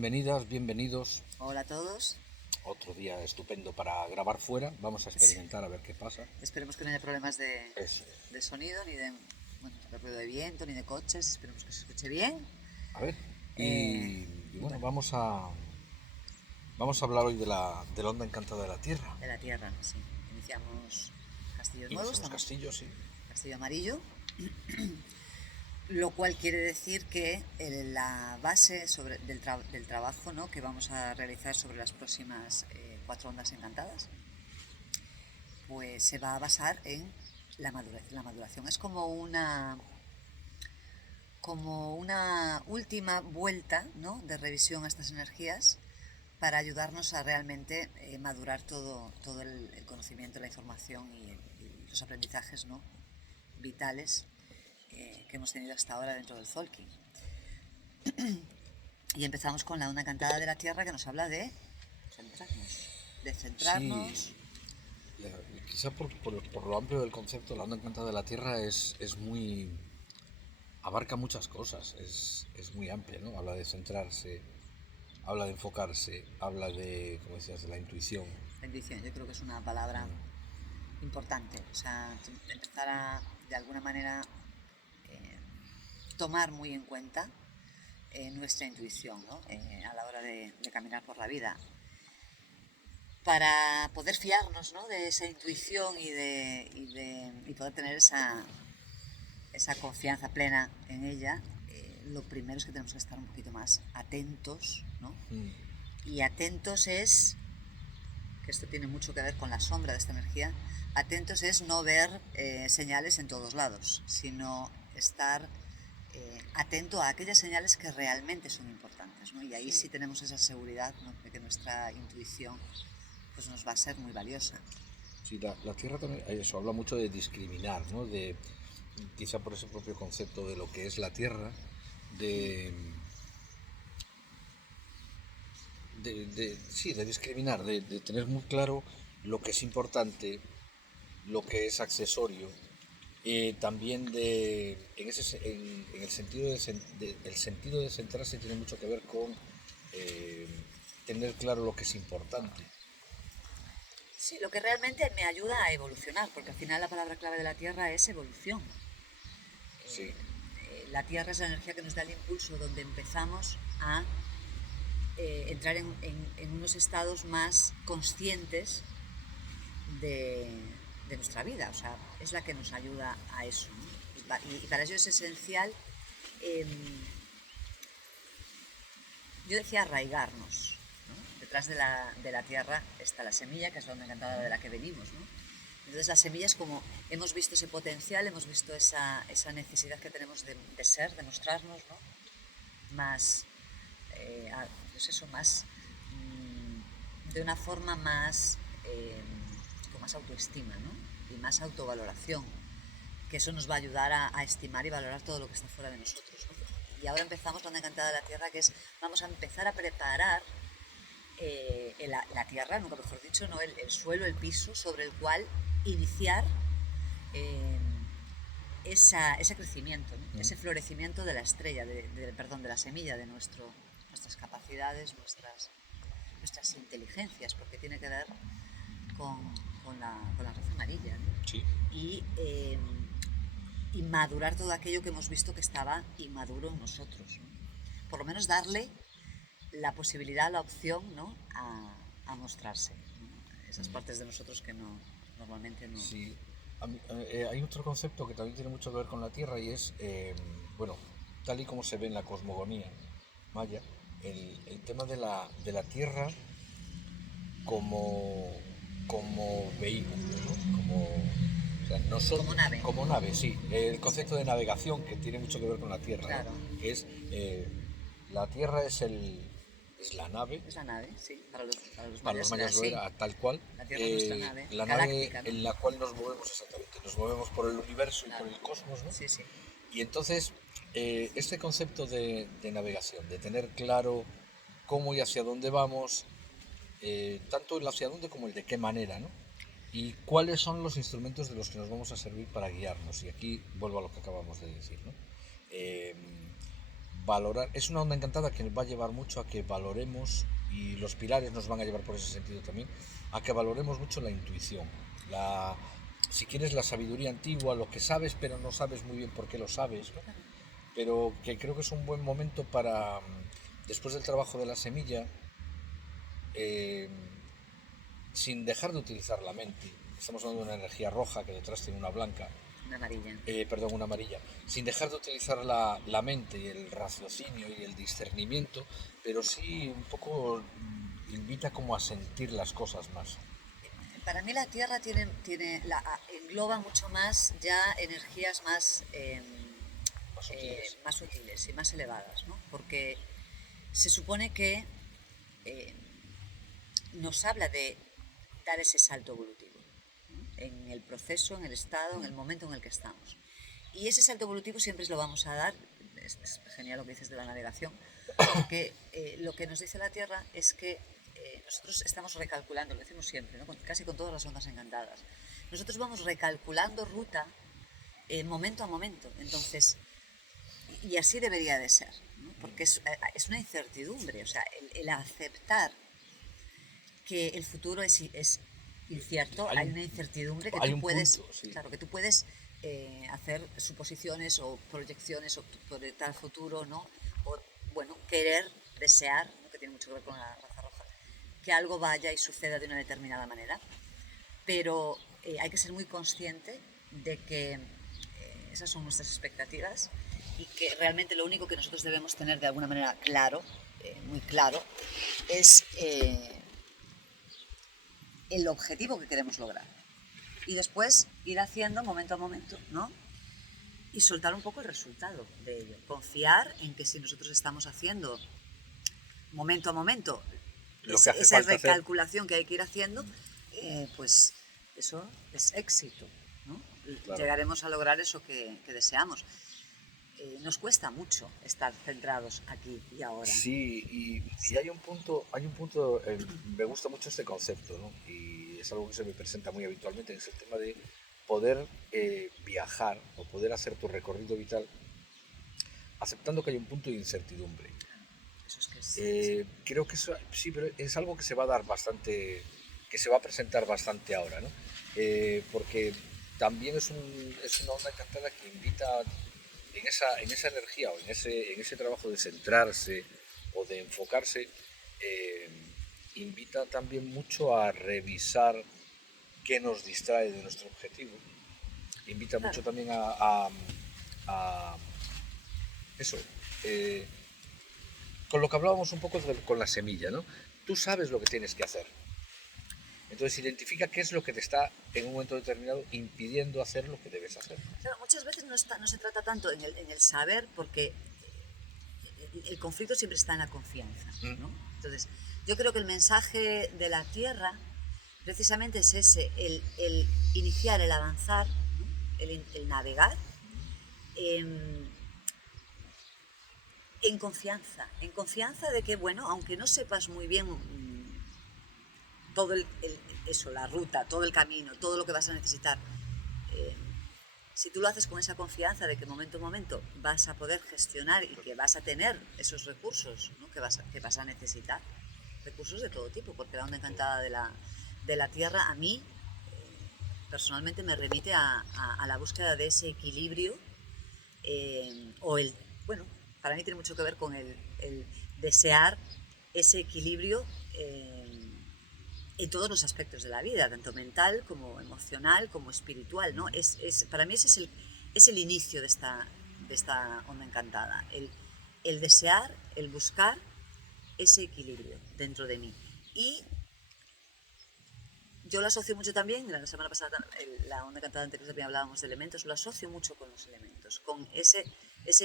bienvenidas, bienvenidos. Hola a todos. Otro día estupendo para grabar fuera. Vamos a experimentar a ver qué pasa. Esperemos que no haya problemas Eso es. de sonido, ni de ruido de viento, ni de coches. Esperemos que se escuche bien. A ver. Eh, Y bueno, vamos a hablar hoy de la onda encantada de la Tierra. de la Tierra, sí. Iniciamos Castillos Nuevos, Iniciamos estamos Castillo, sí. Castillo Amarillo, lo cual quiere decir que la base del trabajo, ¿no?, que vamos a realizar sobre las próximas 4 ondas encantadas, pues se va a basar en la maduración. La maduración es como una última vuelta, ¿no?, de revisión a estas energías para ayudarnos a realmente madurar todo el conocimiento, la información y los aprendizajes, ¿no?, vitales que hemos tenido hasta ahora dentro del Zolkin. Y empezamos con la onda encantada de la Tierra, que nos habla de centrarnos. De centrarnos. Sí, quizá por lo amplio del concepto, la onda encantada de la Tierra es muy... abarca muchas cosas, es muy amplia, ¿no? Habla de centrarse, habla de enfocarse, habla de, como decías, de la intuición. La intuición, yo creo que es una palabra importante. O sea, empezar a, de alguna manera, tomar muy en cuenta nuestra intuición, ¿no?, a la hora de caminar por la vida, para poder fiarnos, ¿no?, de esa intuición y poder tener esa confianza plena en ella. Lo primero es que tenemos que estar un poquito más atentos, ¿no? Y atentos es, que esto tiene mucho que ver con la sombra de esta energía, atentos es no ver señales en todos lados, sino estar atento a aquellas señales que realmente son importantes, ¿no? Y ahí sí tenemos esa seguridad, ¿no?, de que nuestra intuición pues nos va a ser muy valiosa. Sí, la Tierra también, eso, habla mucho de discriminar, ¿no? Quizá por ese propio concepto de lo que es la Tierra, de discriminar, de tener muy claro lo que es importante, lo que es accesorio, también en el sentido el sentido de centrarse tiene mucho que ver con eh, tener claro lo que es importante. Sí, lo que realmente me ayuda a evolucionar, porque al final la palabra clave de la Tierra es evolución. Sí, La Tierra es la energía que nos da el impulso, donde empezamos a entrar en unos estados más conscientes de nuestra vida. O sea, es la que nos ayuda a eso, ¿no? Y para ello es esencial, eh, yo decía, arraigarnos, ¿no? Detrás de la tierra está la semilla, que es la onda encantada de la que venimos, ¿no? Entonces la semilla es como, hemos visto ese potencial, hemos visto esa necesidad que tenemos de ser, de mostrarnos, ¿no?, más, pues eso, más, de una forma más, con más autoestima, ¿no?, y más autovaloración, que eso nos va a ayudar a estimar y valorar todo lo que está fuera de nosotros, ¿no? Y ahora empezamos la onda encantada de la Tierra, que es, vamos a empezar a preparar la tierra, nunca mejor dicho, ¿no?, el suelo, el piso sobre el cual iniciar eh, ese crecimiento, ¿no?, ese florecimiento de la estrella, perdón, de la semilla, de nuestras capacidades, nuestras inteligencias, porque tiene que ver con la raza amarilla, ¿no? sí. Y madurar todo aquello que hemos visto que estaba inmaduro en nosotros, ¿no? Por lo menos darle la posibilidad, la opción, ¿no?, a mostrarse, ¿no?, esas partes de nosotros que normalmente no. Sí, hay otro concepto que también tiene mucho que ver con la Tierra y es, bueno, tal y como se ve en la cosmogonía maya, el tema de la Tierra como vehículo, ¿no? O sea, Como nave. como nave, sí. El concepto de navegación que tiene mucho que ver con la Tierra, ¿no? Claro. Es, la Tierra es la nave. Es la nave, sí. Para los Para los mayas era mayas lo así. era tal cual. La Tierra es nuestra nave, La nave galáctica, ¿no? en la cual nos movemos exactamente. Nos movemos por el universo y Claro. por el cosmos, ¿no? Sí, sí. Y entonces, este concepto de navegación, de tener claro cómo y hacia dónde vamos, tanto el hacia dónde como el de qué manera, ¿no? Y cuáles son los instrumentos de los que nos vamos a servir para guiarnos. Y aquí vuelvo a lo que acabamos de decir, ¿no? valorar, es una onda encantada que nos va a llevar mucho a que valoremos, y los pilares nos van a llevar por ese sentido también, a que valoremos mucho la intuición, la, si quieres, la sabiduría antigua, lo que sabes pero no sabes muy bien por qué lo sabes, ¿no? Pero que creo que es un buen momento para, después del trabajo de la semilla, eh, sin dejar de utilizar la mente, estamos hablando de una energía roja que detrás tiene una blanca, Una amarilla. perdón, una amarilla, sin dejar de utilizar la mente y el raciocinio y el discernimiento, pero sí un poco invita como a sentir las cosas más. Para mí la Tierra engloba mucho más ya energías Más sutiles. más sutiles y más elevadas, ¿no? Porque se supone que eh, nos habla de dar ese salto evolutivo, ¿no? En el proceso, en el estado, en el momento en el que estamos. Y ese salto evolutivo siempre lo vamos a dar, es genial lo que dices de la navegación, porque lo que nos dice la Tierra es que nosotros estamos recalculando, lo decimos siempre, ¿no? Casi con todas las ondas encantadas. Nosotros vamos recalculando ruta momento a momento. Entonces, y así debería de ser, ¿no? Porque es una incertidumbre, o sea, el aceptar que el futuro es incierto, hay una incertidumbre que hay tú un puedes, punto, sí. claro, que tú puedes hacer suposiciones o proyecciones o proyectar el futuro, ¿no? O, bueno, querer, desear, ¿no? Que tiene mucho que ver con la raza roja, que algo vaya y suceda de una determinada manera, pero hay que ser muy consciente de que esas son nuestras expectativas y que realmente lo único que nosotros debemos tener de alguna manera claro, muy claro, es el objetivo que queremos lograr. Y después ir haciendo momento a momento, ¿no? Y soltar un poco el resultado de ello. Confiar en que si nosotros estamos haciendo momento a momento Lo que hace esa falta hacer. recalculación que hay que ir haciendo, pues eso es éxito, ¿no? Claro. Llegaremos a lograr eso que deseamos. Nos cuesta mucho estar centrados aquí y ahora. Sí, y hay un punto, me gusta mucho este concepto, ¿no? Y es algo que se me presenta muy habitualmente, es el tema de poder viajar o poder hacer tu recorrido vital aceptando que hay un punto de incertidumbre. Eso es que es, Creo que eso, sí, pero es algo que se va a dar bastante, que se va a presentar bastante ahora, ¿no? Porque también es una onda encantada que invita en esa energía o en ese trabajo de centrarse o de enfocarse, eh, invita también mucho a revisar qué nos distrae de nuestro objetivo. Invita claro. mucho también a eso. eh, con lo que hablábamos un poco con la semilla, ¿no? Tú sabes lo que tienes que hacer. Entonces identifica qué es lo que te está en un momento determinado impidiendo hacer lo que debes hacer. Claro, muchas veces no se trata tanto en el saber, porque el conflicto siempre está en la confianza, ¿no? Entonces, yo creo que el mensaje de la Tierra precisamente es ese, el iniciar, el avanzar, ¿no? El navegar en, en confianza de que, bueno, aunque no sepas muy bien todo eso, la ruta, todo el camino, todo lo que vas a necesitar, eh, si tú lo haces con esa confianza de que momento a momento vas a poder gestionar y que vas a tener esos recursos, ¿no? Que vas a necesitar, recursos de todo tipo, porque la onda encantada de la Tierra a mí personalmente me remite a la búsqueda de ese equilibrio o el, bueno, para mí tiene mucho que ver con el desear ese equilibrio en todos los aspectos de la vida, tanto mental como emocional como espiritual, ¿no? Para mí ese es el inicio de esta onda encantada, el desear, el buscar ese equilibrio dentro de mí. Y yo lo asocio mucho también, la semana pasada, la onda encantada anterior también hablábamos de elementos, lo asocio mucho con los elementos, con ese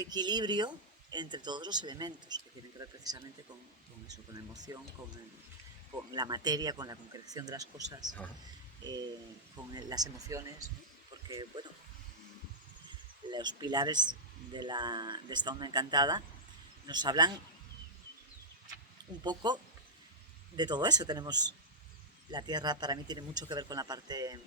equilibrio entre todos los elementos, que tienen que ver precisamente con eso, con la emoción, con la materia, con la concreción de las cosas, con las emociones, ¿no? Porque, bueno, los pilares de esta onda encantada nos hablan un poco de todo eso. Tenemos la Tierra, para mí tiene mucho que ver con la parte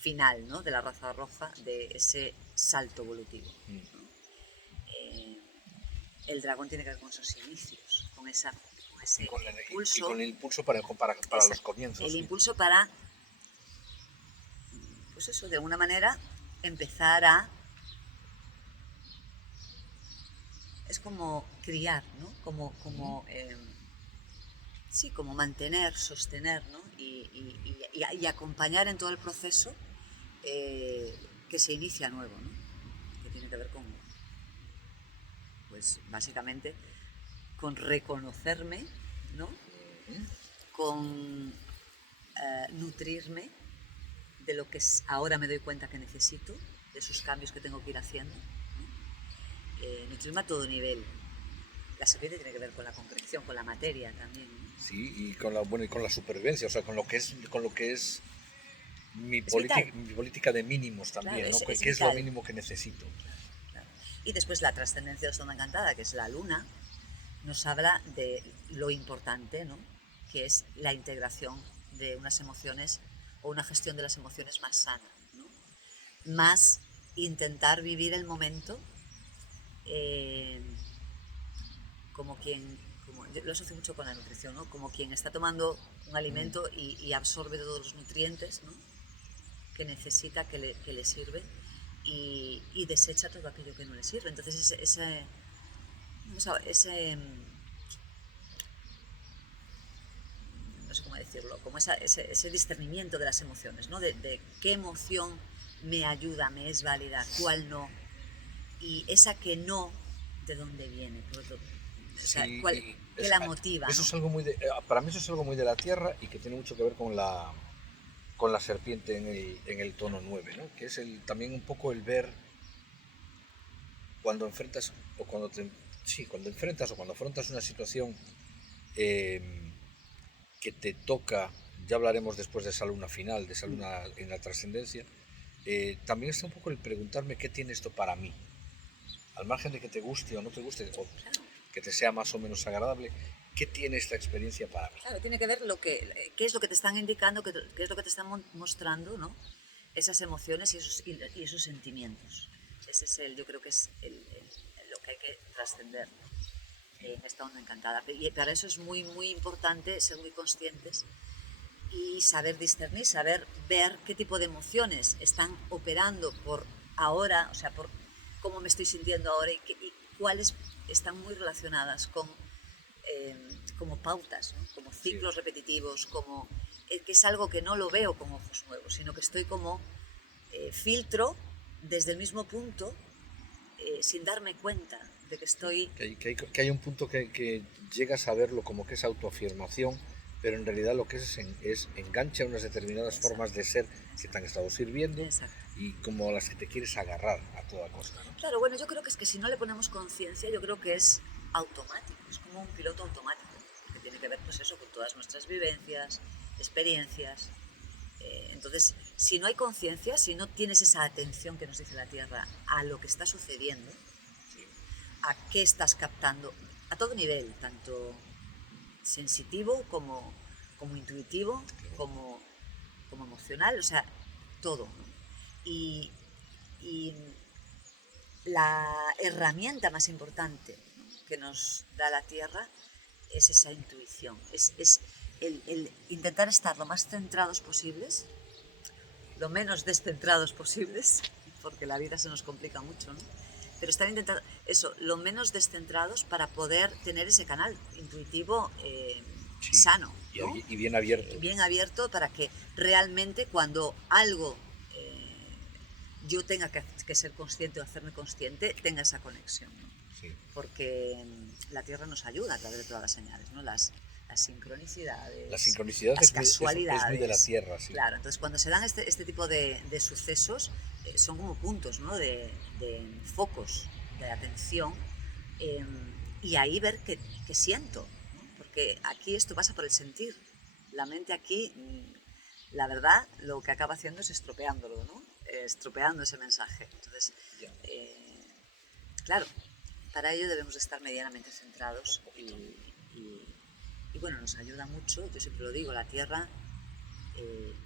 final, ¿no? De la raza roja, de ese salto evolutivo. Mm. Eh, el dragón tiene que ver con esos inicios, con ese Y impulso. con el impulso para los comienzos. El Sí. impulso para, pues eso, de alguna manera, empezar a... Es como criar, ¿no? Sí, como mantener, sostener, ¿no? Y acompañar en todo el proceso que se inicia nuevo, ¿no? Que tiene que ver con, pues básicamente, con reconocerme, ¿no? Con nutrirme de lo que ahora me doy cuenta que necesito, de esos cambios que tengo que ir haciendo, ¿no? Nutrirme a todo nivel. La serpiente tiene que ver con la concreción, con la materia también, ¿no? Sí, y con la supervivencia, o sea, con lo que es mi Es vital. política de mínimos también, Claro, ¿no? es ¿Qué es lo vital. mínimo que necesito? Claro, claro. Y después la trascendencia de Zona Encantada, que es la luna, nos habla de lo importante, ¿no? Que es la integración de unas emociones o una gestión de las emociones más sana, ¿no? Más intentar vivir el momento eh, como quien, yo lo asocio mucho con la nutrición, ¿no? Como quien está tomando un alimento y absorbe todos los nutrientes, ¿no? Que necesita, que le sirve y desecha todo aquello que no le sirve. Entonces no sé cómo decirlo, como ese discernimiento de las emociones, ¿no? De qué emoción me ayuda, me es válida, cuál no, y esa que no, ¿de dónde viene? O sea, Sí, ¿qué la motiva, eso ¿no? es algo para mí eso es algo muy de la Tierra y que tiene mucho que ver con la serpiente en el tono 9, ¿no? Que es también un poco el ver cuando enfrentas o cuando enfrentas o cuando afrontas una situación eh, que te toca, ya hablaremos después de esa luna final, de esa luna en la trascendencia, también está un poco el preguntarme qué tiene esto para mí, al margen de que te guste o no te guste, o Claro, que te sea más o menos agradable, ¿qué tiene esta experiencia para mí? claro, tiene que ver qué es lo que te están indicando, qué es lo que te están mostrando, ¿no? Esas emociones y esos sentimientos. Ese es yo creo que es lo que hay que trascender en esta onda encantada. Y para eso es muy, muy importante ser muy conscientes y saber discernir, saber ver qué tipo de emociones están operando por ahora, o sea, por cómo me estoy sintiendo ahora y cuáles están muy relacionadas con como pautas, ¿no? Como Sí. ciclos repetitivos, como que es algo que no lo veo con ojos nuevos, sino que estoy como filtro desde el mismo punto sin darme cuenta de que estoy... Que hay un punto que llegas a verlo como que es autoafirmación, pero en realidad lo que es engancha unas determinadas Exacto, formas de ser que exacto, te han estado sirviendo exacto. y como a las que te quieres agarrar a toda costa, ¿no? Claro, bueno, yo creo que es que si no le ponemos conciencia, yo creo que es automático, es como un piloto automático, que tiene que ver pues eso, con todas nuestras vivencias, experiencias. Entonces, si no hay conciencia, si no tienes esa atención que nos dice la Tierra a lo que está sucediendo, a qué estás captando, a todo nivel, tanto sensitivo como intuitivo, como emocional, o sea, todo, ¿no? Y, y la herramienta más importante, ¿no?, que nos da la Tierra es esa intuición, es el intentar estar lo más centrados posibles, lo menos descentrados posibles, porque la vida se nos complica mucho, ¿no? Pero estar intentando eso, lo menos descentrados para poder tener ese canal intuitivo Sí. sano, ¿no? Y bien abierto. Bien abierto para que realmente cuando algo yo tenga que ser consciente o hacerme consciente, tenga esa conexión, ¿no? Sí. Porque la Tierra nos ayuda a través de todas las señales, ¿no? Las sincronicidades, La sincronicidad las es muy de la casualidades. Tierra, sí. Claro, entonces cuando se dan este tipo de sucesos, son como puntos, ¿no?, de focos de atención eh, y ahí ver qué siento, ¿no? Porque aquí esto pasa por el sentir. La mente aquí, la verdad, lo que acaba haciendo es estropeándolo, ¿no? Estropeando ese mensaje. Entonces, Ya. claro, para ello debemos de estar medianamente centrados y bueno, nos ayuda mucho, yo siempre lo digo, la Tierra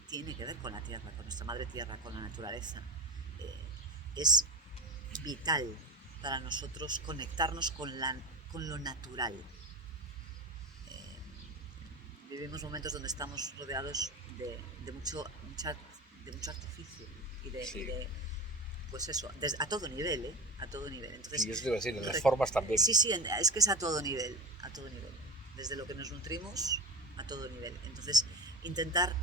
tiene que ver con la Tierra, con nuestra madre Tierra, con la naturaleza. Es vital para nosotros conectarnos con lo natural. Vivimos momentos donde estamos rodeados de mucho artificio Sí. y de pues eso, a todo nivel, ¿eh? A todo nivel. Entonces, Y eso te iba a decir, en las formas también. Sí, es que es a todo nivel, a todo nivel. Desde lo que nos nutrimos, a todo nivel. Entonces, intentar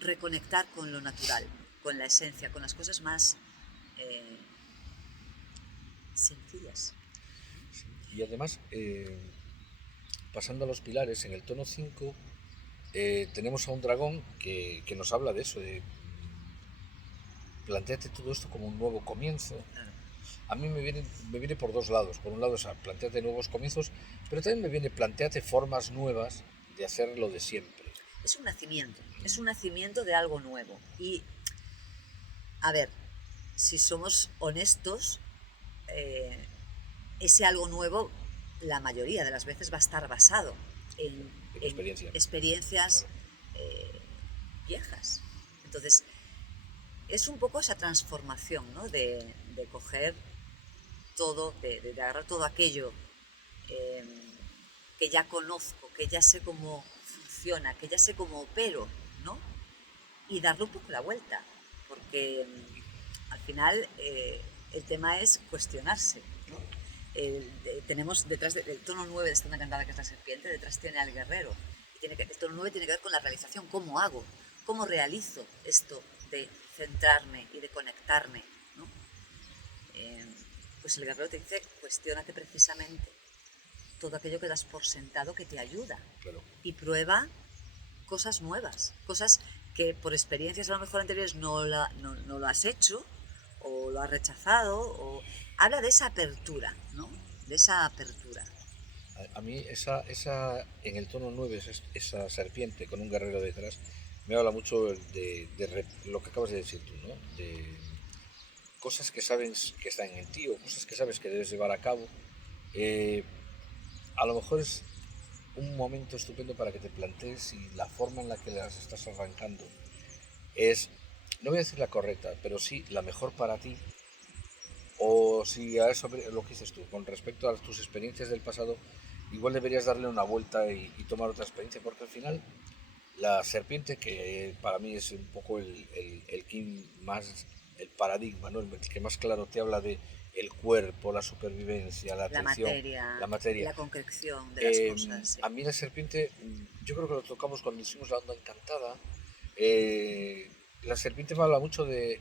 reconectar con lo natural, con la esencia, con las cosas más sencillas. Y además, pasando a los pilares, en el tono 5 tenemos a un dragón que nos habla de eso, de planteate todo esto como un nuevo comienzo. Claro. A mí me viene por dos lados. Por un lado es planteate nuevos comienzos, pero también me viene planteate formas nuevas de hacer lo de siempre. Es un nacimiento de algo nuevo. Y, a ver, si somos honestos, ese algo nuevo, la mayoría de las veces va a estar basado en experiencias viejas. Entonces, es un poco esa transformación, ¿no? De coger todo, de agarrar todo aquello que ya conozco, que ya sé cómo funciona, que ya sé cómo opero, ¿no? Y darle un poco la vuelta, porque al final el tema es cuestionarse, ¿no? Tenemos detrás del tono 9 de esta encantada, que es la serpiente, detrás tiene al guerrero. Y el tono 9 tiene que ver con la realización, cómo hago, cómo realizo esto de centrarme y de conectarme, ¿no? Pues el guerrero te dice, cuestiónate precisamente todo aquello que das por sentado que te ayuda. Claro. Y prueba cosas nuevas, cosas que por experiencias a lo mejor anteriores no lo has hecho o lo has rechazado. Habla de esa apertura, ¿no? De esa apertura. A mí esa en el tono 9, esa serpiente con un guerrero detrás, me habla mucho de lo que acabas de decir tú, ¿no? De cosas que sabes que están en ti o cosas que sabes que debes llevar a cabo. A lo mejor es un momento estupendo para que te plantees si la forma en la que las estás arrancando es, no voy a decir la correcta, pero sí la mejor para ti, o si a eso lo que dices tú, con respecto a tus experiencias del pasado, igual deberías darle una vuelta y tomar otra experiencia, porque al final la serpiente, que para mí es un poco el que más, el paradigma, ¿no? El que más claro te habla de el cuerpo, la supervivencia, la atención, la materia. La concreción de las cosas. Sí. A mí la serpiente, yo creo que lo tocamos cuando hicimos la onda encantada. La serpiente me habla mucho de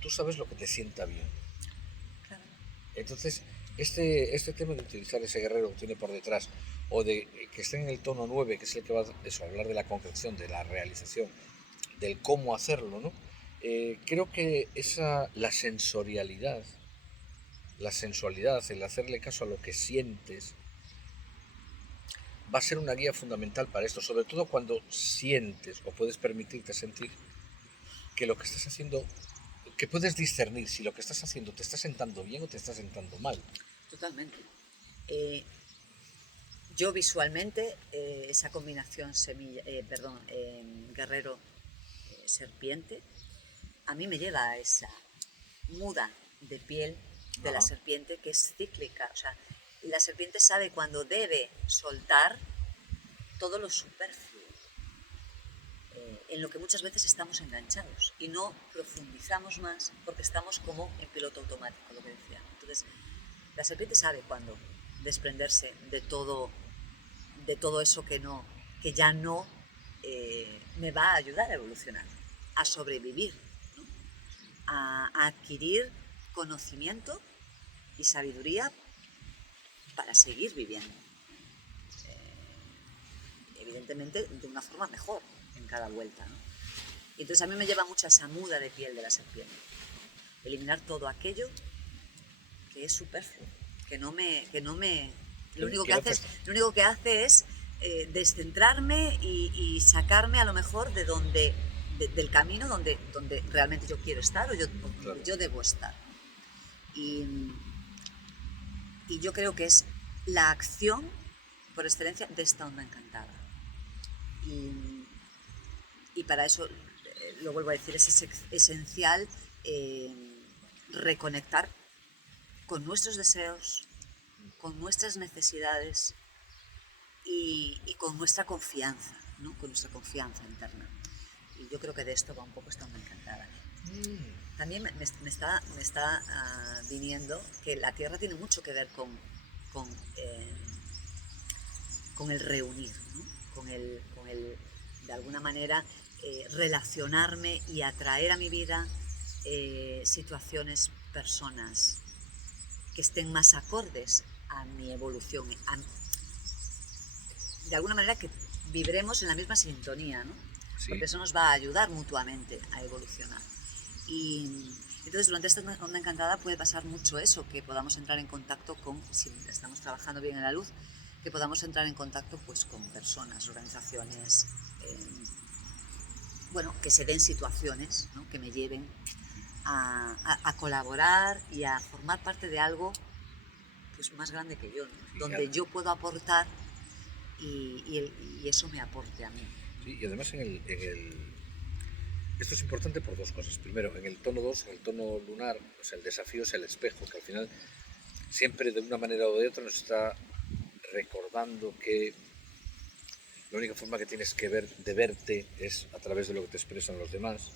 tú sabes lo que te sienta bien. Claro. Entonces, este tema de utilizar ese guerrero que tiene por detrás, o de que esté en el tono 9, que es el que va a hablar de la concreción, de la realización, del cómo hacerlo, ¿no? Creo que la sensualidad, el hacerle caso a lo que sientes, va a ser una guía fundamental para esto, sobre todo cuando sientes o puedes permitirte sentir que lo que estás haciendo, que puedes discernir si lo que estás haciendo te está sentando bien o te está sentando mal. Totalmente. Yo visualmente esa combinación guerrero serpiente a mí me lleva a esa muda de piel de la serpiente que es cíclica. O sea, la serpiente sabe cuando debe soltar todo lo superfluo, en lo que muchas veces estamos enganchados y no profundizamos más porque estamos como en piloto automático, lo que decía. Entonces, la serpiente sabe cuándo desprenderse de todo eso que ya no me va a ayudar a evolucionar, a sobrevivir, ¿no? A adquirir conocimiento y sabiduría para seguir viviendo. Evidentemente de una forma mejor en cada vuelta, ¿no? Y entonces a mí me lleva mucho esa muda de piel de la serpiente. Eliminar todo aquello que es superfluo, lo único que hace es descentrarme y sacarme a lo mejor del camino donde realmente yo quiero estar o donde yo debo estar. Y yo creo que es la acción por excelencia de esta onda encantada. Y para eso, lo vuelvo a decir, es esencial reconectar con nuestros deseos, con nuestras necesidades y con nuestra confianza, ¿no? Con nuestra confianza interna. Y yo creo que de esto va un poco esta Onda Encantada. También me está viniendo que la Tierra tiene mucho que ver con, eh, con el reunir, ¿no? Con el de alguna manera, relacionarme y atraer a mi vida situaciones, personas que estén más acordes a mi evolución, de alguna manera que vibremos en la misma sintonía, ¿no? Sí. Porque eso nos va a ayudar mutuamente a evolucionar. Y entonces durante esta Onda Encantada puede pasar mucho eso, que podamos entrar en contacto con, si estamos trabajando bien en la luz, que podamos entrar en contacto pues con personas, organizaciones, bueno, que se den situaciones, ¿no? Que me lleven a colaborar y a formar parte de algo pues más grande que yo, ¿no? Sí, donde yo puedo aportar y eso me aporte a mí. Sí, y además esto es importante por dos cosas. Primero, en el tono 2, en el tono lunar, pues el desafío es el espejo, que al final siempre de una manera o de otra nos está recordando que la única forma que tienes que ver de verte es a través de lo que te expresan los demás.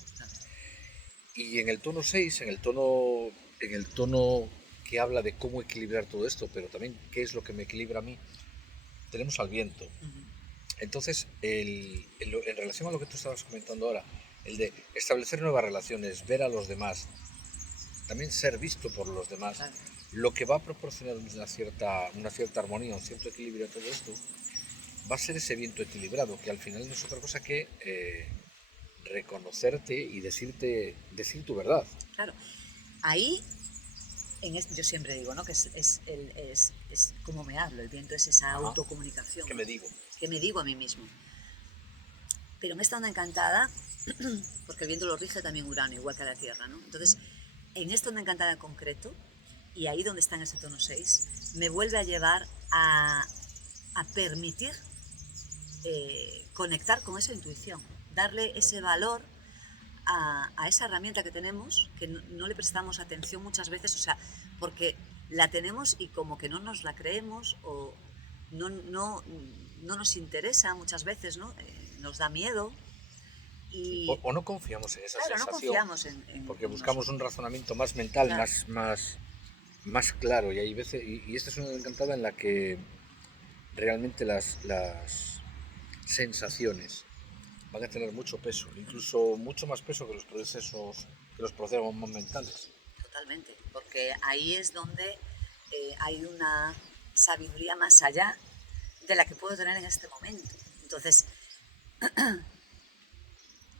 Y en el tono 6, en el tono que habla de cómo equilibrar todo esto, pero también qué es lo que me equilibra a mí, tenemos al viento. Entonces, en relación a lo que tú estabas comentando ahora, el de establecer nuevas relaciones, ver a los demás, también ser visto por los demás, Claro. lo que va a proporcionar una cierta armonía, un cierto equilibrio a todo esto, va a ser ese viento equilibrado, que al final no es otra cosa que reconocerte y decir tu verdad. Claro, ahí yo siempre digo, ¿no? Que es como me hablo, el viento es esa autocomunicación. ¿Qué me digo? Que me digo a mí mismo. Pero en esta Onda Encantada, porque el viento lo rige también Urano, igual que la Tierra, ¿no? Entonces, en esta Onda Encantada en concreto, y ahí donde está en ese tono 6, me vuelve a llevar a permitir conectar con esa intuición, darle ese valor a esa herramienta que tenemos, que no le prestamos atención muchas veces, o sea, porque la tenemos y como que no nos la creemos o no nos interesa muchas veces, ¿no? Nos da miedo. Y, o no confiamos en esa claro, sensación, no confiamos en porque buscamos un razonamiento más mental, claro, más claro, y hay veces, y esta es una encantada en la que realmente las sensaciones van a tener mucho peso, incluso mucho más peso que los procesos mentales. totalmente, porque ahí es donde hay una sabiduría más allá de la que puedo tener en este momento. Entonces,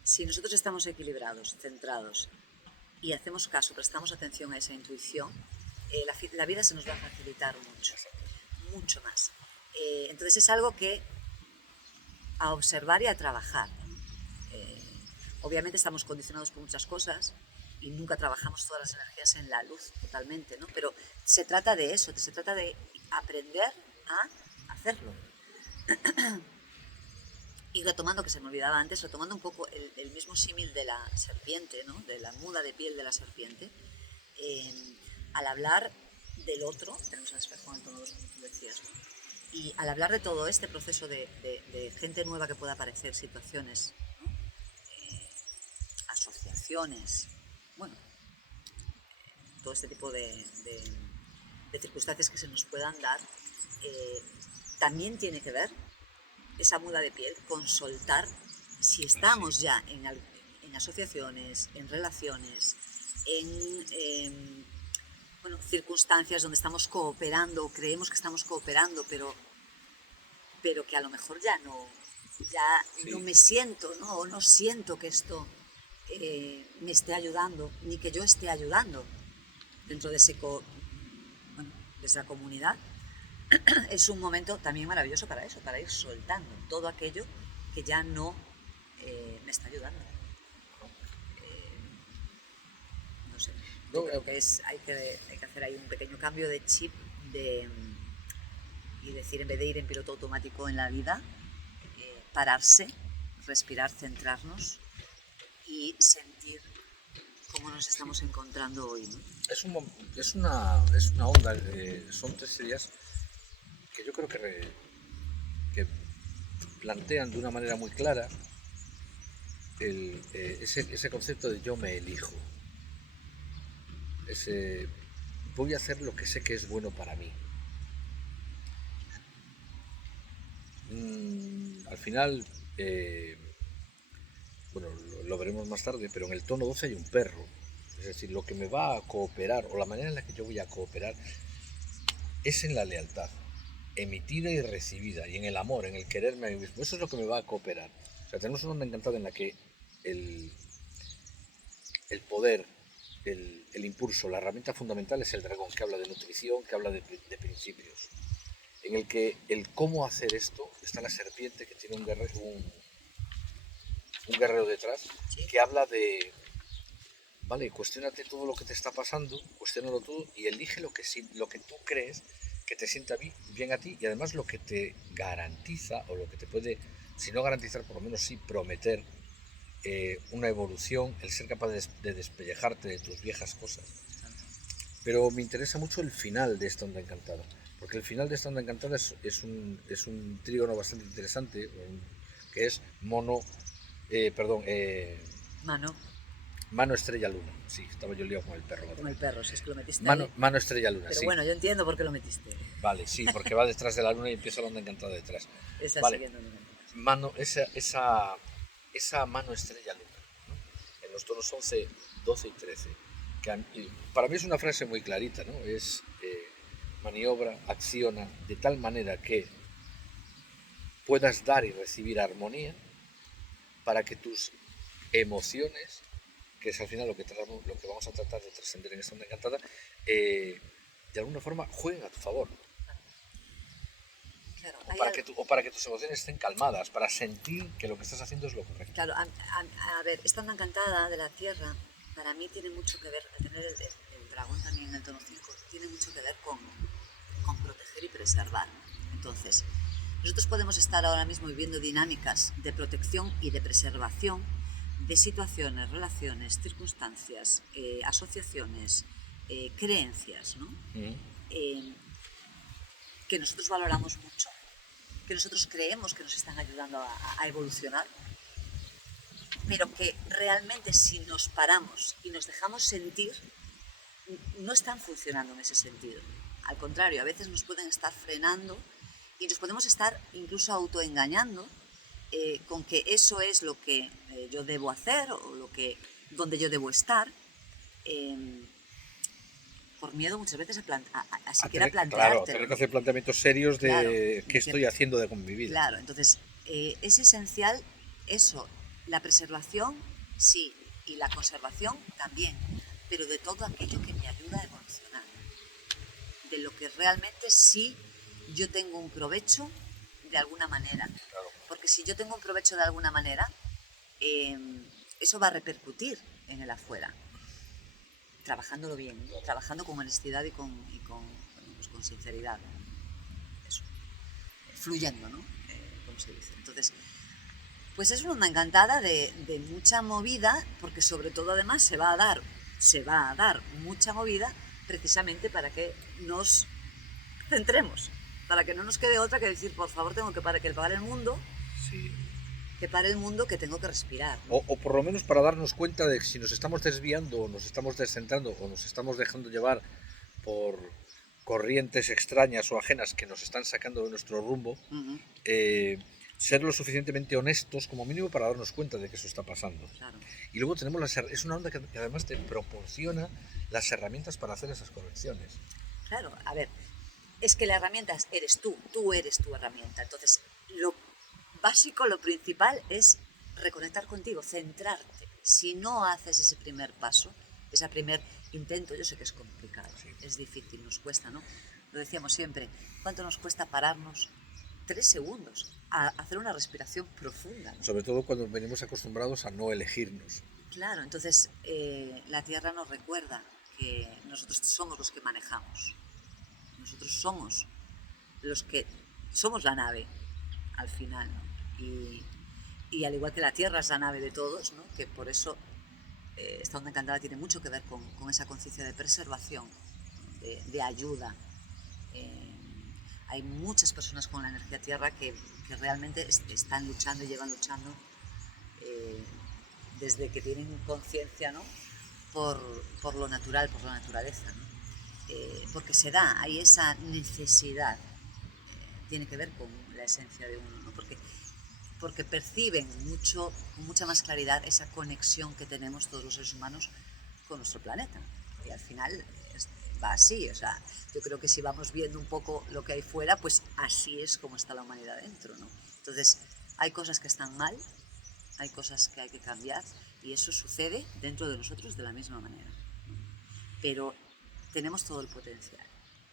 si nosotros estamos equilibrados, centrados y hacemos caso, prestamos atención a esa intuición, la vida se nos va a facilitar mucho, mucho más. Entonces es algo que a observar y a trabajar. Obviamente estamos condicionados por muchas cosas y nunca trabajamos todas las energías en la luz totalmente, ¿no? Pero se trata de eso, se trata de aprender a hacerlo. Y retomando, que se me olvidaba antes, retomando un poco el mismo símil de la serpiente, ¿no? De la muda de piel de la serpiente, al hablar del otro, tenemos el espejo en el tono 2, como tú decías, ¿no? Y al hablar de todo este proceso de gente nueva que pueda aparecer, situaciones, ¿no? Asociaciones, bueno, todo este tipo de circunstancias que se nos puedan dar, también tiene que ver esa muda de piel con soltar, si estamos ya en asociaciones, en relaciones, en bueno, circunstancias donde estamos cooperando o creemos que estamos cooperando, pero que a lo mejor ya no me siento, ¿no? O no siento que esto me esté ayudando, ni que yo esté ayudando dentro de de esa comunidad. Es un momento también maravilloso para eso, para ir soltando todo aquello que ya no me está ayudando. No sé, yo creo que hay que hacer ahí un pequeño cambio de chip y decir, en vez de ir en piloto automático en la vida, pararse, respirar, centrarnos y sentir cómo nos estamos encontrando hoy, ¿no? Es una onda, son 3 ideas que yo creo que plantean de una manera muy clara ese concepto de yo me elijo. Voy a hacer lo que sé que es bueno para mí. Al final, bueno, lo veremos más tarde, pero en el tono 12 hay un perro. Es decir, lo que me va a cooperar, o la manera en la que yo voy a cooperar, es en la lealtad, emitida y recibida, y en el amor, en el quererme a mí mismo. Eso es lo que me va a cooperar. O sea, tenemos una onda encantada en la que el, el poder, el impulso, la herramienta fundamental es el dragón, que habla de nutrición, que habla de principios. En el que el cómo hacer esto está la serpiente, que tiene un guerrero detrás, Sí. que habla de, vale, cuestiónate todo lo que te está pasando, cuestiónalo todo y elige lo que tú crees que te sienta bien a ti, y además lo que te garantiza, o lo que te puede, si no garantizar, por lo menos sí prometer una evolución, el ser capaz de despellejarte de tus viejas cosas. Pero me interesa mucho el final de esta onda encantada, porque el final de esta onda encantada es un trígono bastante interesante, que es Mano, mano, estrella, luna. Sí, estaba yo liado con el perro. con el perro, si es que lo metiste Mano, ahí. mano, estrella, luna, Pero sí. bueno, yo entiendo por qué lo metiste. Vale, sí, porque va detrás de la luna y empieza la onda encantada detrás. Esa Vale, siguiendo no. mano, esa mano, estrella, luna, ¿no? En los tonos 11, 12 y 13. Y para mí es una frase muy clarita, ¿no? Es maniobra, acciona de tal manera que puedas dar y recibir armonía, para que tus emociones, que es al final lo que vamos a tratar de trascender en esta onda encantada, de alguna forma jueguen a tu favor. Claro, O para que tus emociones estén calmadas, para sentir que lo que estás haciendo es lo correcto. Claro, a ver, esta onda encantada de la Tierra, para mí tiene mucho que ver, al tener el dragón también en el tono 5, tiene mucho que ver con proteger y preservar. Entonces, nosotros podemos estar ahora mismo viviendo dinámicas de protección y de preservación de situaciones, relaciones, circunstancias, asociaciones, creencias, ¿no? Que nosotros valoramos mucho, que nosotros creemos que nos están ayudando a evolucionar, pero que realmente si nos paramos y nos dejamos sentir, no están funcionando en ese sentido. Al contrario, a veces nos pueden estar frenando y nos podemos estar incluso autoengañando con que eso es lo que yo debo hacer o donde yo debo estar, por miedo muchas veces a siquiera planteártelo. Claro, tener que hacer planteamientos serios de Claro, qué estoy haciendo con mi vida. Claro, entonces es esencial eso, la preservación sí, y la conservación también, pero de todo aquello que me ayuda a evolucionar, de lo que realmente sí yo tengo un provecho de alguna manera. Claro. Porque si yo tengo un provecho de alguna manera, eso va a repercutir en el afuera, trabajándolo bien, ¿no? Trabajando con honestidad y con sinceridad, ¿no? Eso, fluyendo, ¿no? Como se dice. Entonces, pues es una onda encantada de mucha movida, porque sobre todo además se va a dar mucha movida precisamente para que nos centremos, para que no nos quede otra que decir, por favor, tengo que parar el mundo, sí. Que pare el mundo, que tengo que respirar, ¿no? O por lo menos para darnos cuenta de que si nos estamos desviando, o nos estamos descentrando, o nos estamos dejando llevar por corrientes extrañas o ajenas que nos están sacando de nuestro rumbo, ser lo suficientemente honestos como mínimo para darnos cuenta de que eso está pasando. Claro. Y luego tenemos es una onda que además te proporciona las herramientas para hacer esas correcciones. Claro, a ver, es que la herramienta eres tú eres tu herramienta. Entonces, lo básico, lo principal es reconectar contigo, centrarte. Si no haces ese primer paso, ese primer intento, yo sé que es complicado, sí. Es difícil, nos cuesta, ¿no? Lo decíamos siempre, ¿cuánto nos cuesta pararnos 3 segundos a hacer una respiración profunda, ¿no? Sobre todo cuando venimos acostumbrados a no elegirnos. Claro, entonces la Tierra nos recuerda que nosotros somos los que manejamos. Nosotros somos los que somos la nave al final, ¿no? Y al igual que la Tierra es la nave de todos, ¿no? Que por eso esta onda encantada tiene mucho que ver con esa conciencia de preservación, de ayuda. Eh, Hay muchas personas con la energía tierra que realmente están luchando y llevan luchando eh, desde que tienen conciencia, ¿no? por lo natural, por la naturaleza, ¿no? Porque se da, hay esa necesidad, tiene que ver con la esencia de uno, ¿no? Porque perciben mucho, con mucha más claridad esa conexión que tenemos todos los seres humanos con nuestro planeta. Y al final va así, o sea, yo creo que si vamos viendo un poco lo que hay fuera, pues así es como está la humanidad dentro, ¿no? Entonces, hay cosas que están mal, hay cosas que hay que cambiar y eso sucede dentro de nosotros de la misma manera. Pero tenemos todo el potencial,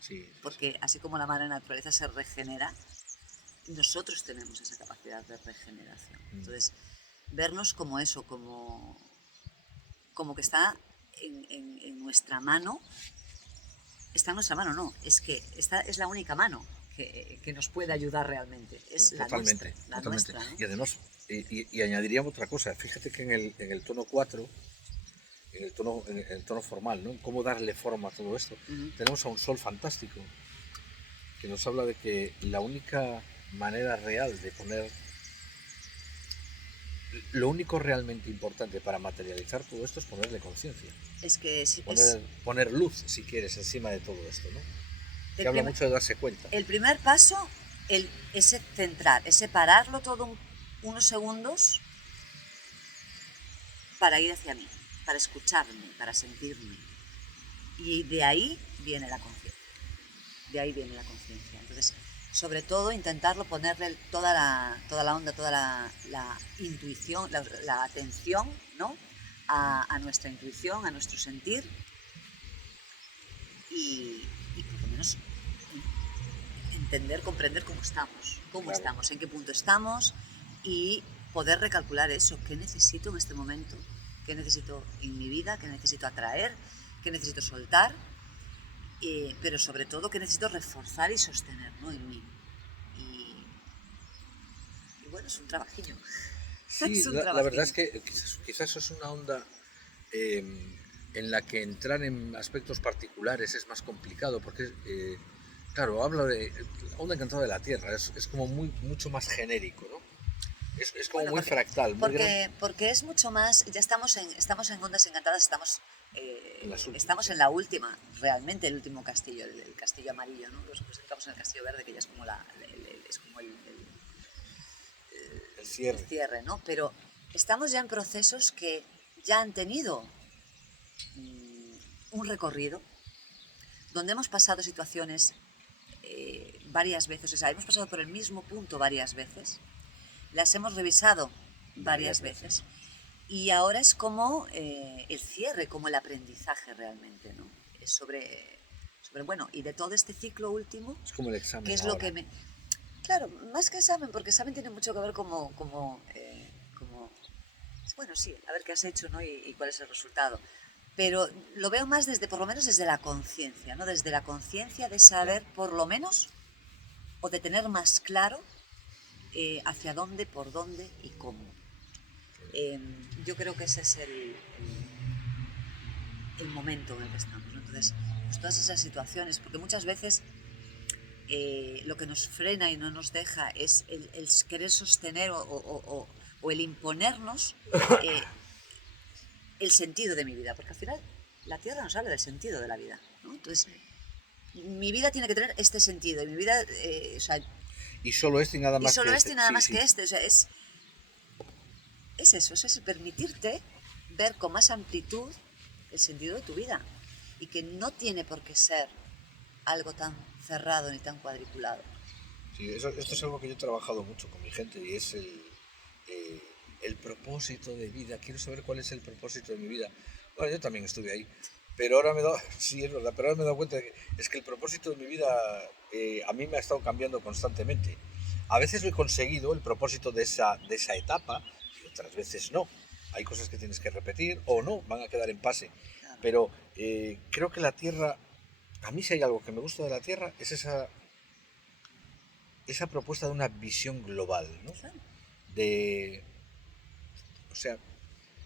Sí, sí, sí. porque así como la madre naturaleza se regenera, nosotros tenemos esa capacidad de regeneración. Mm. Entonces, vernos como eso, como que está en nuestra mano, está en nuestra mano, no, es que esta es la única mano que nos puede ayudar realmente, es Totalmente, la totalmente. nuestra, ¿no? Y además, y añadiríamos otra cosa, fíjate que en el tono 4, en el tono formal, ¿no? Cómo darle forma a todo esto. Uh-huh. Tenemos a un sol fantástico que nos habla de que la única manera real de poner, lo único realmente importante para materializar todo esto es ponerle conciencia, Es que es poner luz, si quieres, encima de todo esto, ¿no? Que el, habla prim mucho de darse cuenta. el primer paso, ese centrar, ese separarlo todo unos segundos para ir hacia mí, para escucharme, para sentirme. Y de ahí viene la conciencia. De ahí viene la conciencia. Entonces, sobre todo, intentarlo ponerle toda la onda, toda la intuición, la atención, ¿no? A nuestra intuición, a nuestro sentir y por lo menos entender, comprender cómo Claro. estamos, en qué punto estamos y poder recalcular eso, qué necesito en este momento, qué necesito en mi vida, qué necesito atraer, qué necesito soltar, pero sobre todo qué necesito reforzar y sostener, ¿no? En mí. Y bueno, es un trabajillo. Sí, Es un la verdad trabajillo. es que quizás eso es una onda en la que entrar en aspectos particulares es más complicado, porque, claro, habla de la onda encantada de la Tierra, es como mucho más genérico, ¿no? Es como Bueno, muy fractal, muy grande porque es mucho más, ya estamos en Ondas Encantadas, en las últimas. estamos en la última, realmente el último castillo, el castillo amarillo, ¿no? Nosotros entramos en el castillo verde, que ya es como, es como El el cierre. cierre, ¿no? Pero estamos ya en procesos que ya han tenido un recorrido, donde hemos pasado situaciones varias veces, o sea, hemos pasado por el mismo punto varias veces, las hemos revisado varias veces. Y ahora es como el cierre, como el aprendizaje realmente, ¿no? Es sobre, bueno, y de todo este ciclo último, Es como el ¿qué examen es lo ahora. que me... Claro, más que examen, porque examen tiene mucho que ver como bueno, sí, a ver qué has hecho, ¿no? Y cuál es el resultado. Pero lo veo más desde, por lo menos desde la conciencia, ¿no? Desde la conciencia de saber, por lo menos, o de tener más claro hacia dónde, por dónde y cómo. Yo creo que ese es el momento en el que estamos, ¿no? Entonces, pues todas esas situaciones, porque muchas veces lo que nos frena y no nos deja es el querer sostener o el imponernos el sentido de mi vida, porque al final la Tierra nos habla del sentido de la vida, ¿no? Entonces, mi vida tiene que tener este sentido y mi vida, o sea, Y solo este y nada y más solo que este este. y nada Sí, más sí. que este, o sea, es eso, es permitirte ver con más amplitud el sentido de tu vida y que no tiene por qué ser algo tan cerrado ni tan cuadriculado. Sí, esto es algo que yo he trabajado mucho con mi gente y es eh, el propósito de vida. Quiero saber cuál es el propósito de mi vida. Bueno, yo también estuve ahí, pero ahora me he dado, sí es verdad, pero ahora me he dado cuenta de que es que el propósito de mi vida a mí me ha estado cambiando constantemente. A veces lo he conseguido, el propósito de esa etapa, y otras veces no. Hay cosas que tienes que repetir o no, van a quedar en pase. Claro. Pero creo que la Tierra, a mí si hay algo que me gusta de la Tierra, es esa propuesta de una visión global, ¿no? Claro. De, o sea,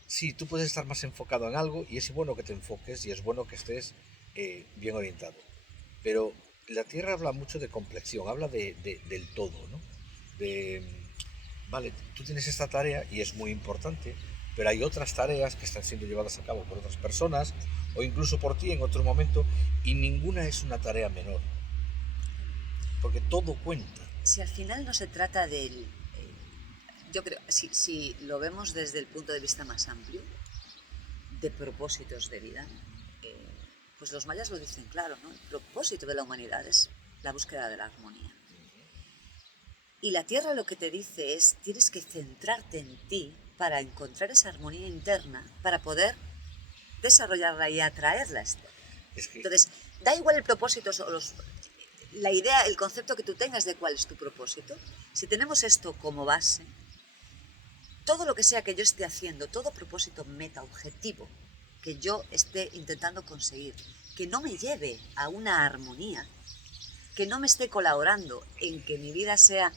Sí, tú puedes estar más enfocado en algo y es bueno que te enfoques y es bueno que estés bien orientado. Pero la Tierra habla mucho de complexión, habla del todo, ¿no? De, vale, tú tienes esta tarea y es muy importante, pero hay otras tareas que están siendo llevadas a cabo por otras personas o incluso por ti en otro momento y ninguna es una tarea menor, porque todo cuenta. Si al final no se trata del... yo creo, si lo vemos desde el punto de vista más amplio, de propósitos de vida, eh, pues los mayas lo dicen claro, ¿no? El propósito de la humanidad es la búsqueda de la armonía. Y la tierra lo que te dice es, tienes que centrarte en ti para encontrar esa armonía interna, para poder desarrollarla y atraerla externa. Es que, Entonces, da igual el propósito o la idea, el concepto que tú tengas de cuál es tu propósito. Si tenemos esto como base, todo lo que sea que yo esté haciendo, todo propósito, meta, objetivo que yo esté intentando conseguir, que no me lleve a una armonía, que no me esté colaborando en que mi vida sea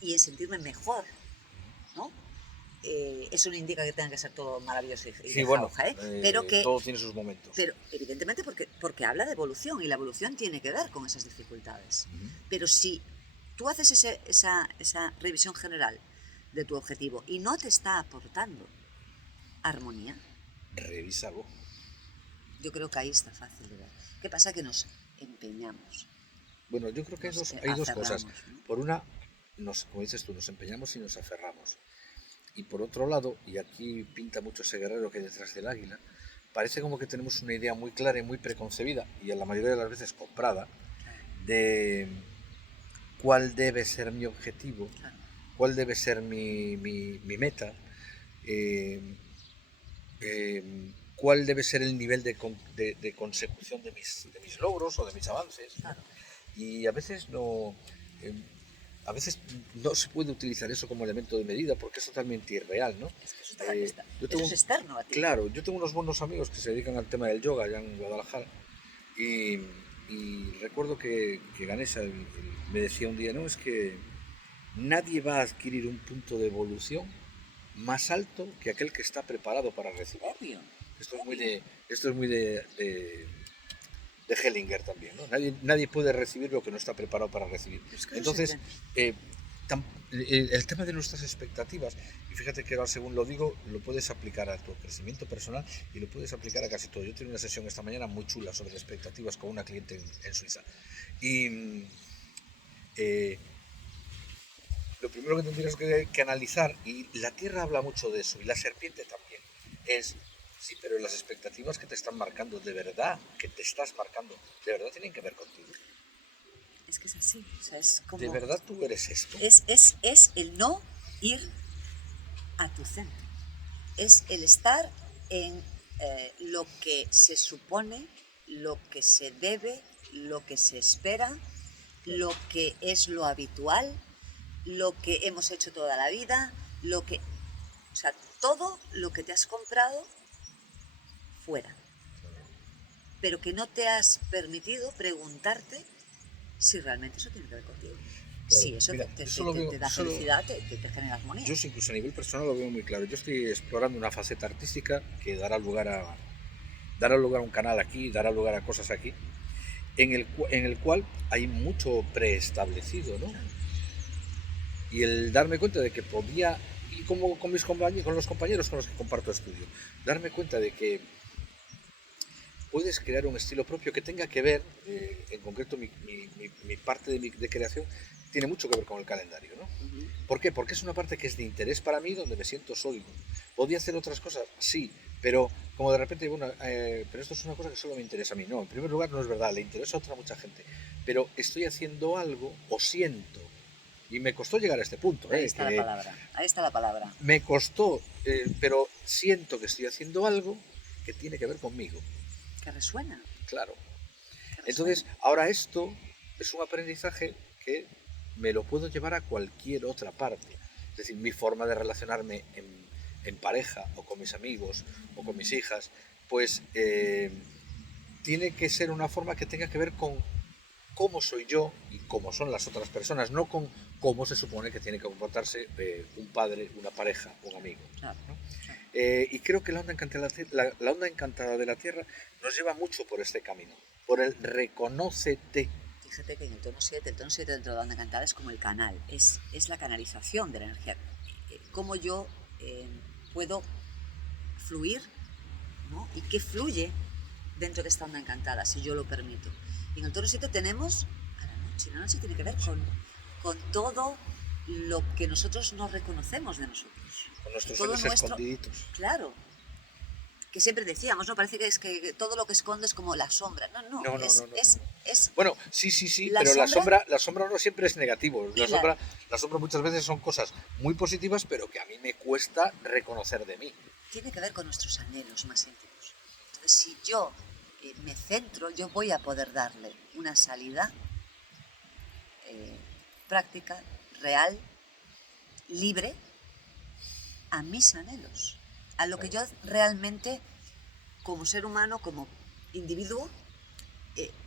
y en sentirme mejor, ¿no? Eso no indica que tenga que ser todo maravilloso y sí, de bueno, jauja, ¿eh? todo tiene sus momentos. Pero evidentemente porque habla de evolución y la evolución tiene que ver con esas dificultades. Pero si tú haces esa revisión general de tu objetivo y no te está aportando armonía, Revísalo. yo creo que ahí está fácil de ver. ¿Qué pasa? Que nos empeñamos, Bueno, yo creo que nos hay dos cosas. aferramos, ¿no? Por una, como dices tú, nos empeñamos y nos aferramos. Y por otro lado, y aquí pinta mucho ese guerrero que hay detrás del águila, parece como que tenemos una idea muy clara y muy preconcebida, y a la mayoría de las veces comprada, de cuál debe ser mi objetivo, Claro. cuál debe ser mi meta, eh, eh, cuál debe ser el nivel de consecución de mis logros o de mis avances. Claro. Y a veces no... a veces no se puede utilizar eso como elemento de medida porque es totalmente irreal, ¿no? Es que eso, Tengo, es externo a ti. claro, yo tengo unos buenos amigos que se dedican al tema del yoga allá en Guadalajara y recuerdo que Ganesha me decía un día, no, es que nadie va a adquirir un punto de evolución más alto que aquel que está preparado para recibir. Obvio. Esto es muy de Hellinger también, ¿no? Nadie puede recibir lo que no está preparado para recibir. Es que Entonces, el tema de nuestras expectativas, y fíjate que ahora según lo digo, lo puedes aplicar a tu crecimiento personal y lo puedes aplicar a casi todo. Yo tuve una sesión esta mañana muy chula sobre expectativas con una cliente en Suiza. Y lo primero que tendrías que analizar, y la Tierra habla mucho de eso, y la serpiente también, es... Sí, pero las expectativas que te están marcando, de verdad, que te estás marcando, de verdad tienen que ver contigo. Es que es así. O sea, es como... ¿De verdad tú eres esto? Es el no ir a tu centro. Es el estar en lo que se supone, lo que se debe, lo que se espera, lo que es lo habitual, lo que hemos hecho toda la vida, lo que... O sea, todo lo que te has comprado fuera. Pero que no te has permitido preguntarte si realmente eso tiene que ver contigo. Claro, Sí, eso mira, te da felicidad, te genera armonía. Yo incluso a nivel personal lo veo muy claro. Yo estoy explorando una faceta artística que dará lugar a un canal aquí, dará lugar a cosas aquí, en el cual hay mucho preestablecido, ¿no? Y el darme cuenta de que podía, y como con los compañeros con los que comparto estudio, darme cuenta de que puedes crear un estilo propio que tenga que ver, en concreto mi parte de creación tiene mucho que ver con el calendario, ¿no? ¿Por qué? Porque es una parte que es de interés para mí, donde me siento sólido. ¿Podía hacer otras cosas? Sí, pero como de repente, bueno, pero esto es una cosa que solo me interesa a mí. No, en primer lugar no es verdad, le interesa a otra mucha gente. Pero estoy haciendo algo, o siento, y me costó llegar a este punto. Ahí está la palabra, ahí está la palabra. Me costó, pero siento que estoy haciendo algo que tiene que ver conmigo. Que resuena. Claro. Que resuena. Entonces, ahora esto es un aprendizaje que me lo puedo llevar a cualquier otra parte. Es decir, mi forma de relacionarme en pareja o con mis amigos o con mis hijas, pues tiene que ser una forma que tenga que ver con cómo soy yo y cómo son las otras personas, no con cómo se supone que tiene que comportarse un padre, una pareja, un amigo. Claro, ¿No? claro. Y creo que la onda encantada de la Tierra nos lleva mucho por este camino, por el reconócete. Fíjate que en el tono 7 dentro de la onda encantada es como el canal, es la canalización de la energía. Cómo yo puedo fluir, ¿no? Y qué fluye dentro de esta onda encantada, si yo lo permito. Y en el tono 7 tenemos a la noche. La noche tiene que ver con todo lo que nosotros no reconocemos de nosotros. Con nuestros Todo sueños nuestro, escondiditos. claro, que siempre decíamos, ¿no? Parece que es que todo lo que esconde es como la sombra. No, no, No, no, es, no, no, es, no. es Bueno, sí, la pero sombra la sombra no siempre es negativo. y la... La sombra muchas veces son cosas muy positivas, pero que a mí me cuesta reconocer de mí. Tiene que ver con nuestros anhelos más íntimos. Entonces, si yo me centro, yo voy a poder darle una salida práctica, real, libre, a mis anhelos, a lo que yo realmente, como ser humano, como individuo,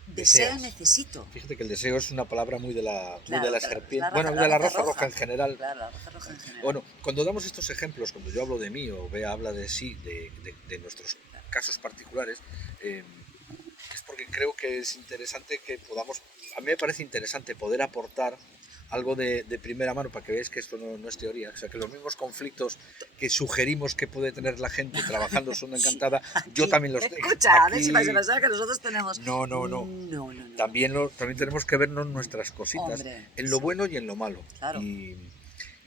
deseo y necesito. Fíjate que el deseo es una palabra muy de Claro, la serpiente, bueno, de la rosa roja en general. Claro, la rosa roja en general. Bueno, cuando damos estos ejemplos, cuando yo hablo de mí o Bea habla de sí, de nuestros casos particulares, es porque creo que es interesante que podamos, a mí me parece interesante poder aportar algo de primera mano para que veáis que esto no es teoría, o sea, que los mismos conflictos que sugerimos que puede tener la gente trabajando su onda encantada, Aquí, yo también los tengo. Escucha, a ver si pasa que nosotros tenemos... No. También tenemos que vernos nuestras cositas, Hombre, en lo sí. bueno y en lo malo. Claro. Y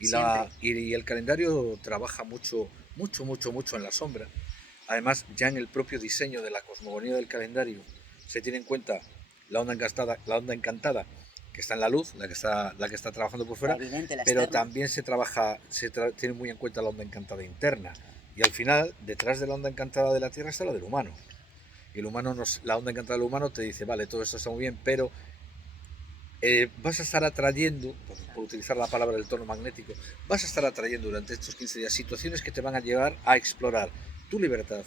Siempre. el calendario trabaja mucho en la sombra. Además, ya en el propio diseño de la cosmogonía del calendario se tiene en cuenta la onda encantada que está en la luz, la que está trabajando por fuera, Evidente, la pero externa. también tiene muy en cuenta la onda encantada interna. Y al final, detrás de la onda encantada de la Tierra está la del humano. Y el humano la onda encantada del humano te dice, vale, todo esto está muy bien, pero vas a estar atrayendo, por utilizar la palabra del tono magnético, vas a estar atrayendo durante estos 15 días situaciones que te van a llevar a explorar tu libertad,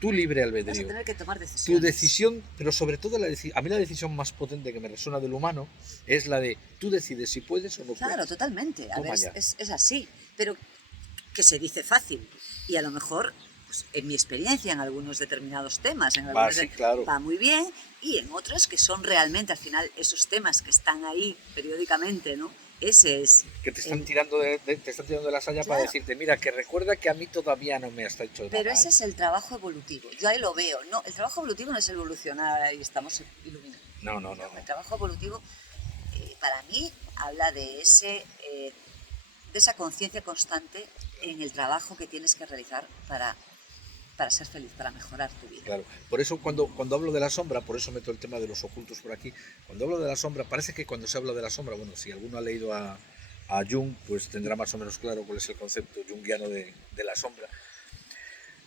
tu libre Vas a albedrío, tener que tomar tu decisiones. decisión, pero sobre todo a mí la decisión más potente que me resuena del humano es la de tú decides si puedes o no Claro, puedes. totalmente. A Toma ver, ya. es así. Pero que se dice fácil. Y a lo mejor, pues, en mi experiencia, en algunos determinados temas, Sí, claro. va muy bien. Y en otros que son realmente, al final, esos temas que están ahí periódicamente, ¿no? Ese es... Que te están tirando te están tirando de la saya para Claro. decirte, mira, que recuerda que a mí todavía no me has hecho nada. Pero ese es el trabajo evolutivo. Yo ahí lo veo. No, el trabajo evolutivo no es evolucionar y estamos iluminados. No. El trabajo evolutivo, para mí, habla de esa conciencia constante en el trabajo que tienes que realizar para ser feliz, para mejorar tu vida. Claro, por eso cuando hablo de la sombra, por eso meto el tema de los ocultos por aquí, cuando hablo de la sombra, parece que cuando se habla de la sombra, bueno, si alguno ha leído a Jung, pues tendrá más o menos claro cuál es el concepto junguiano de la sombra.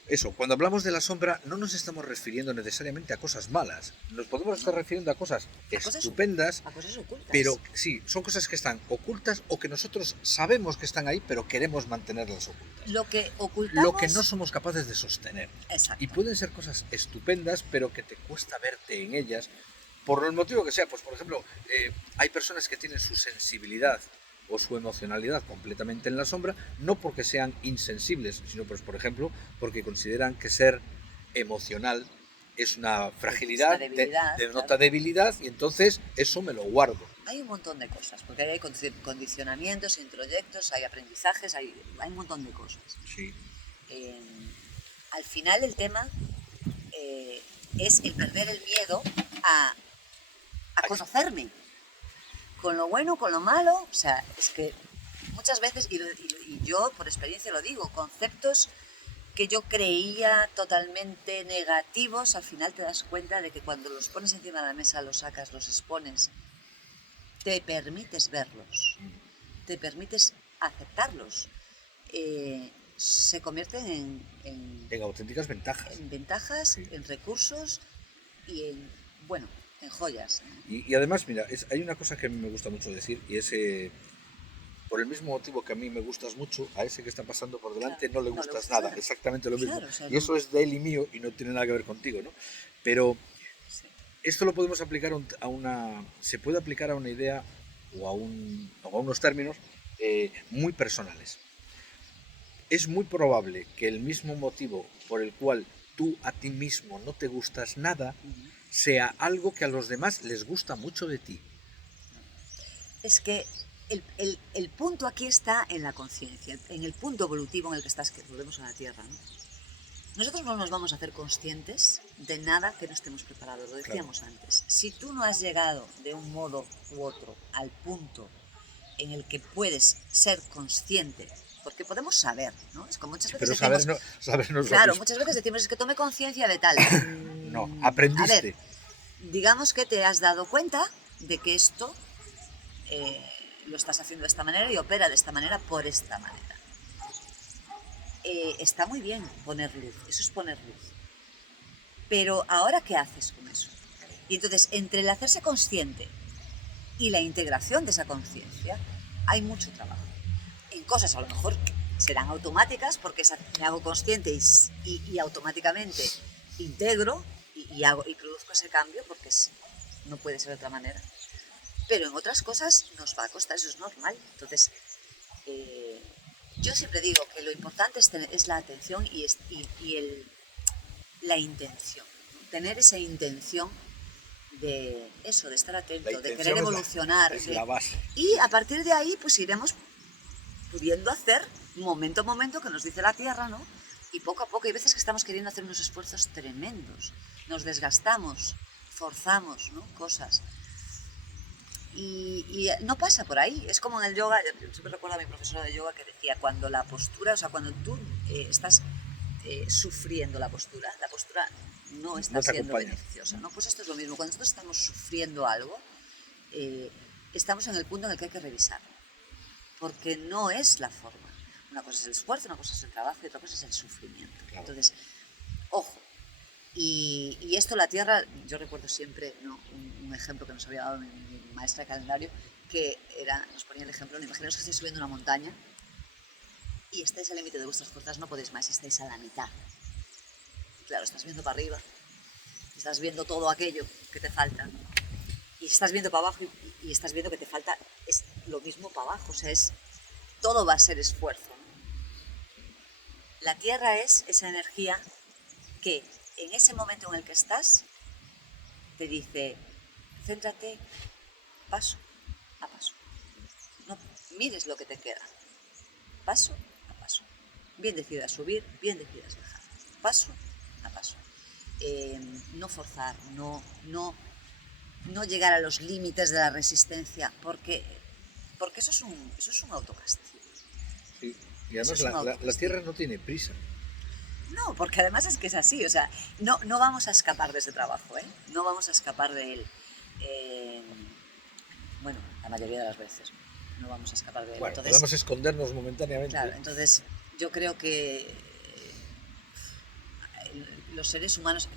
Eso, cuando hablamos de la sombra no nos estamos refiriendo necesariamente a cosas malas, nos podemos estar refiriendo a cosas estupendas, A cosas ocultas. pero sí, son cosas que están ocultas o que nosotros sabemos que están ahí, pero queremos mantenerlas ocultas. Lo que ocultamos... Lo que no somos capaces de sostener. Exacto. Y pueden ser cosas estupendas, pero que te cuesta verte en ellas, por el motivo que sea. Pues, por ejemplo, hay personas que tienen su sensibilidad o su emocionalidad completamente en la sombra, no porque sean insensibles, sino, pues, por ejemplo, porque consideran que ser emocional es una fragilidad, una debilidad, denota claro. debilidad, y entonces eso me lo guardo. Hay un montón de cosas, porque hay condicionamientos, introyectos, hay aprendizajes, hay un montón de cosas. Sí. Al final el tema es el perder el miedo a conocerme, con lo bueno, con lo malo. O sea, es que muchas veces, y yo por experiencia lo digo, conceptos que yo creía totalmente negativos, al final te das cuenta de que cuando los pones encima de la mesa, los sacas, los expones, te permites verlos, te permites aceptarlos, se convierten En auténticas ventajas. en ventajas, Sí. en recursos y en joyas. Y además, mira, hay una cosa que a mí me gusta mucho decir, y es, por el mismo motivo que a mí me gustas mucho, a ese que está pasando por delante Claro, no le gustas nada, exactamente lo mismo. Claro, o sea, y eso es de él y mío y no tiene nada que ver contigo, ¿no? Pero Sí. esto lo podemos aplicar se puede aplicar a una idea o a unos términos muy personales. Es muy probable que el mismo motivo por el cual tú a ti mismo no te gustas nada sea algo que a los demás les gusta mucho de ti. Es que el punto aquí está en la conciencia, en el punto evolutivo en el que estás, que volvemos a la Tierra, ¿no? Nosotros no nos vamos a hacer conscientes de nada que no estemos preparados, lo decíamos antes. Si tú no has llegado de un modo u otro al punto en el que puedes ser consciente, porque podemos saber, ¿no? Es como muchas veces Pero decimos, saber no es lo claro, mismo. muchas veces decimos, es que tome conciencia de tal. No, A ver, aprendiste. digamos que te has dado cuenta de que esto lo estás haciendo de esta manera y opera de esta manera por esta manera. Está muy bien poner luz, eso es poner luz. Pero ahora, ¿qué haces con eso? Y entonces, entre el hacerse consciente y la integración de esa conciencia, hay mucho trabajo. En cosas a lo mejor serán automáticas porque me hago consciente y automáticamente integro y produzco ese cambio porque no puede ser de otra manera. Pero en otras cosas nos va a costar, eso es normal. Entonces, yo siempre digo que lo importante es la atención la intención, ¿no? Tener esa intención de eso, de estar atento, de querer evolucionar. Es la base. Y a partir de ahí, pues iremos pudiendo hacer momento a momento que nos dice la Tierra, ¿no? Y poco a poco, hay veces que estamos queriendo hacer unos esfuerzos tremendos, nos desgastamos, forzamos, ¿no? Cosas. Y no pasa por ahí, es como en el yoga, yo siempre recuerdo a mi profesora de yoga que decía, cuando la postura, o sea, cuando tú estás sufriendo la postura no está siendo beneficiosa, ¿no? Pues esto es lo mismo, cuando nosotros estamos sufriendo algo, estamos en el punto en el que hay que revisar, porque no es la forma. Una cosa es el esfuerzo, una cosa es el trabajo y otra cosa es el sufrimiento. Claro. Entonces, ojo. Y esto la Tierra, yo recuerdo siempre, ¿no? un ejemplo que nos había dado mi maestra de calendario, que nos ponía el ejemplo, imaginaos que estáis subiendo una montaña y estáis al límite de vuestras fuerzas, no podéis más, estáis a la mitad. Claro, estás viendo para arriba, estás viendo todo aquello que te falta, y estás viendo para abajo y estás viendo que te falta es lo mismo para abajo, o sea, todo va a ser esfuerzo, ¿no? La Tierra es esa energía que en ese momento en el que estás te dice, céntrate paso a paso, no mires lo que te queda, paso a paso, bien decidas subir, bien decidas bajar, paso a paso, no forzar, no llegar a los límites de la resistencia, porque eso es un autocastigo. Sí. Y además la Tierra no tiene prisa. No, porque además es que es así, o sea, no vamos a escapar de ese trabajo, ¿eh? No vamos a escapar de él. Bueno, la mayoría de las veces no vamos a escapar de él. Bueno, entonces, podemos escondernos momentáneamente. Claro, entonces yo creo que los seres humanos,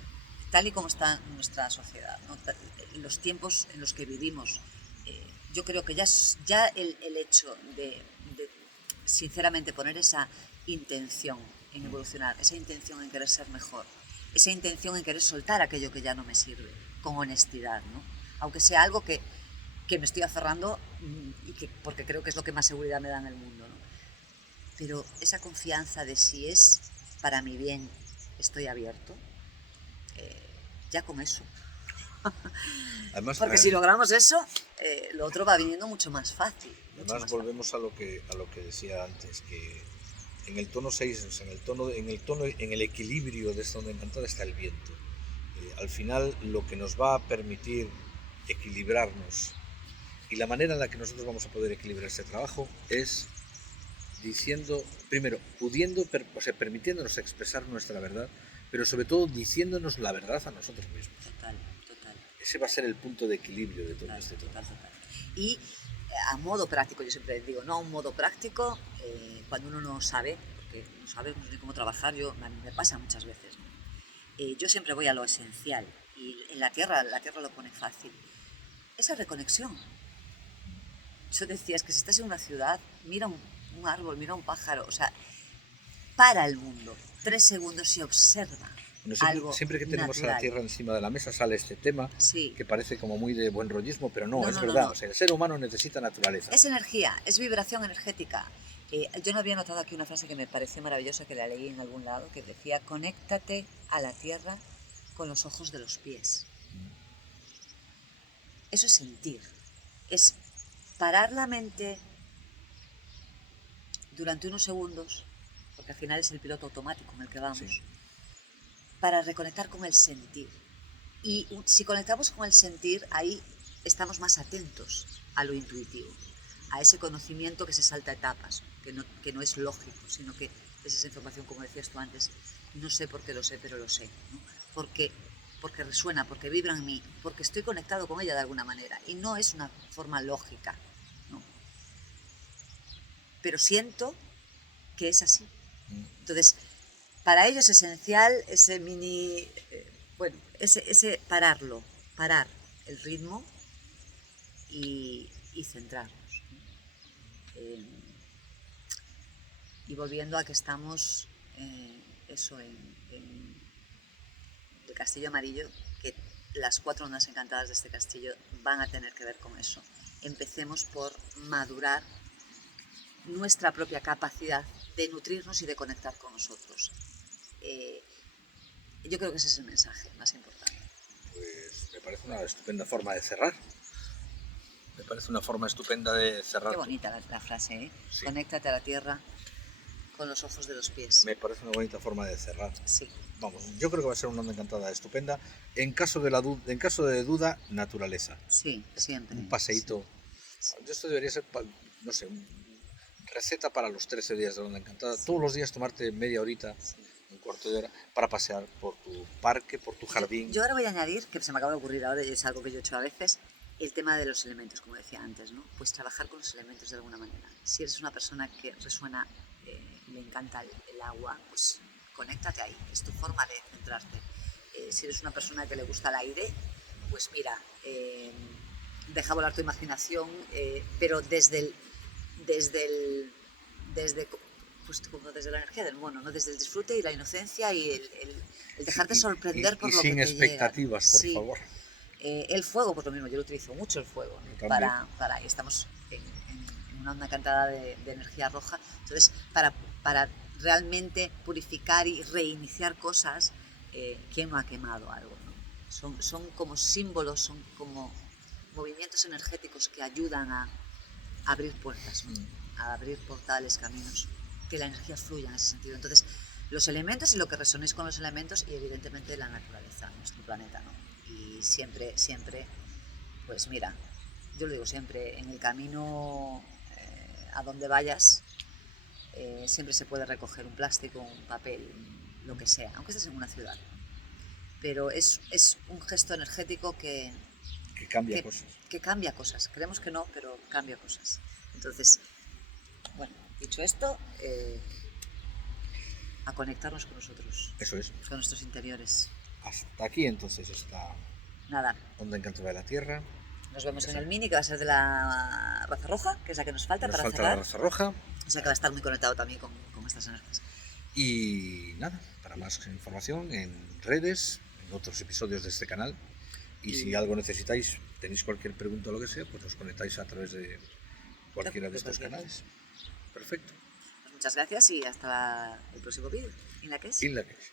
tal y como está nuestra sociedad, ¿no? Los tiempos en los que vivimos, yo creo que ya el hecho de sinceramente poner esa intención en evolucionar, esa intención en querer ser mejor, esa intención en querer soltar aquello que ya no me sirve, con honestidad, ¿no? Aunque sea algo que me estoy aferrando porque creo que es lo que más seguridad me da en el mundo, ¿no? Pero esa confianza de si es para mi bien, estoy abierto, ya con eso. Además, porque si logramos eso, lo otro va viniendo mucho más fácil. Además volvemos a lo que decía antes, que en el tono 6, o sea, en el equilibrio de esta onda encantada está el viento. Al final lo que nos va a permitir equilibrarnos y la manera en la que nosotros vamos a poder equilibrar este trabajo es diciendo, primero, permitiéndonos expresar nuestra verdad, pero sobre todo diciéndonos la verdad a nosotros mismos. Total. Ese va a ser el punto de equilibrio de todo este trabajo. Y a modo práctico, yo siempre digo, no a un modo práctico, cuando uno no sabe, porque no sabe ni cómo trabajar, me pasa muchas veces, ¿no? Yo siempre voy a lo esencial, y en la tierra lo pone fácil. Esa reconexión. Yo decía, es que si estás en una ciudad, mira un árbol, mira un pájaro, o sea, para el mundo, 3 segundos y observa Bueno, algo siempre que tenemos a la natural. Tierra encima de la mesa sale este tema Sí. que parece como muy de buen rollismo, pero no, No, es no, no, verdad. no. O sea, el ser humano necesita naturaleza. Es energía, es vibración energética. Yo no había notado aquí una frase que me pareció maravillosa, que la leí en algún lado, que decía, conéctate a la tierra con los ojos de los pies. Eso es sentir, es parar la mente durante unos segundos, porque al final es el piloto automático en el que Sí. vamos, para reconectar con el sentir. Y si conectamos con el sentir, ahí estamos más atentos a lo intuitivo, a ese conocimiento que se salta etapas, que no es lógico, sino que es esa información, como decías tú antes, no sé por qué lo sé, pero lo sé, ¿no? Porque resuena, porque vibra en mí, porque estoy conectado con ella de alguna manera, y no es una forma lógica, ¿no? Pero siento que es así. Entonces, para ello es esencial ese ese parar el ritmo y centrarnos, ¿no? Y volviendo a que estamos, en el Castillo Amarillo, que las 4 ondas encantadas de este castillo van a tener que ver con eso. Empecemos por madurar nuestra propia capacidad de nutrirnos y de conectar con nosotros. Yo creo que ese es el mensaje más importante. Pues me parece una estupenda forma de cerrar. Me parece una forma estupenda de cerrar. Qué bonita la frase, ¿eh? Sí. Conéctate a la tierra con los ojos de los pies. Me parece una bonita forma de cerrar. Sí. Vamos, yo creo que va a ser una onda encantada estupenda. En caso de duda, naturaleza. Sí, siempre. Un paseíto. Sí. Esto debería ser, no sé, receta para los 13 días de la onda encantada. Sí. Todos los días tomarte media horita, sí, un cuarto de hora, para pasear por tu parque, por tu jardín. Yo ahora voy a añadir, que se me acaba de ocurrir ahora, y es algo que yo he hecho a veces, el tema de los elementos, como decía antes, ¿no? Pues trabajar con los elementos de alguna manera. Si eres una persona que resuena, le encanta el agua, pues conéctate ahí, es tu forma de centrarte. Si eres una persona que le gusta el aire, pues mira, deja volar tu imaginación, pero desde pues como desde la energía del mono, ¿no? Desde el disfrute y la inocencia y el dejarte sorprender por lo que te llega. Y sin expectativas, por sí. favor. El fuego, pues lo mismo, yo lo utilizo mucho el fuego, ¿no? Estamos en una onda encantada de energía roja, entonces para realmente purificar y reiniciar cosas, ¿quién no ha quemado algo, ¿no? Son como símbolos, son como movimientos energéticos que ayudan a abrir puertas, ¿no? A abrir portales, caminos, que la energía fluya en ese sentido. Entonces, los elementos y lo que resonéis con los elementos y evidentemente la naturaleza, nuestro planeta, ¿no? Y siempre, pues mira, yo lo digo siempre, en el camino a donde vayas, siempre se puede recoger un plástico, un papel, lo que sea, aunque estés en una ciudad. Pero es un gesto energético que cambia cosas. Que cambia cosas. Creemos que no, pero cambia cosas. Entonces, bueno, dicho esto, a conectarnos con nosotros. Eso es. Con nuestros interiores. Hasta aquí entonces esta Nada. onda encantada de la Tierra. Nos vemos en el mini, que va a ser de la raza roja, que es la que nos falta para cerrar. La raza roja. O sea que va a estar muy conectado también con estas energías. Y nada, para más información en redes, en otros episodios de este canal. Y si algo necesitáis, tenéis cualquier pregunta o lo que sea, pues os conectáis a través de cualquiera de estos canales. Perfecto. Pues muchas gracias y hasta el próximo vídeo. ¿En la que es? En la que es.